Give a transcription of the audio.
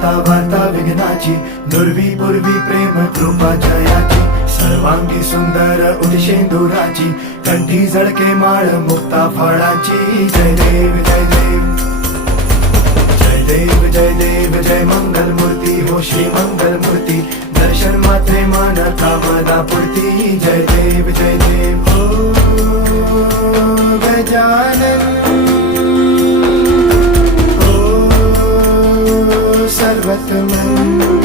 दाता वार्ता विघ्नाची, नुरवी पूर्वी प्रेम कृपा जयाची, सर्वांगी सुंदर उदिशेंदुराची, कंठी झळके माळ मुक्ता फळाची. जय देव जय देव जय देव जय देव जय मंगल मूर्ती हो श्री मंगल मूर्ती, दर्शन मात्रे मान कामना पूर्ती. जय देव जय देव ओ गजानन ओ सर्वतमन.